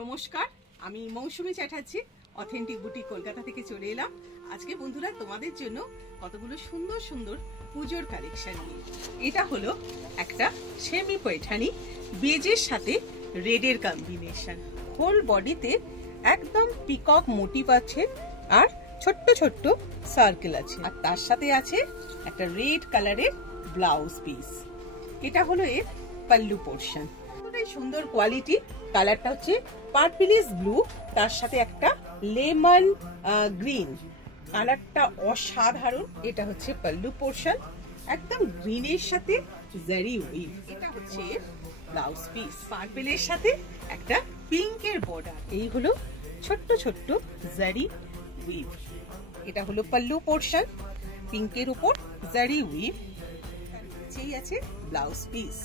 নমস্কার, আমি মৌসুমী Chatterjee, authentic boutique Kolkata থেকে চলে এলাম আজকে বন্ধুরা তোমাদের জন্য কতগুলো সুন্দর সুন্দর পুজোর কালেকশন নিয়ে। এটা হলো একটা সেমি পৈঠানি, বেজের সাথে রেডের কম্বিনেশন, হোল বডিতে একদম পিকক মোটিভ আছে আর ছোট্ট ছোট্ট সার্কেল আছে, আর তার সাথে আছে একটা রেড কালারের ব্লাউজ পিস। এটা হলো এর পাল্লু পোর্শন। সুন্দর কোয়ালিটি, কালারটা হচ্ছে পার্পলিশ ব্লু, তার সাথে একটা লেমন গ্রিন, কালারটা অসাধারণ। এটা হচ্ছে পাল্লু পোর্শন, একদম গ্রিনের সাথে জারি উইভ। এটা হচ্ছে ব্লাউজ পিস, পার্পলের সাথে একটা পিঙ্কের বর্ডার। এই হলো ছোট্ট ছোট্ট জারি উইভ। এটা হলো পাল্লু পোর্শন, পিঙ্কের উপর জারি উইভ, সেই আছে ব্লাউজ পিস।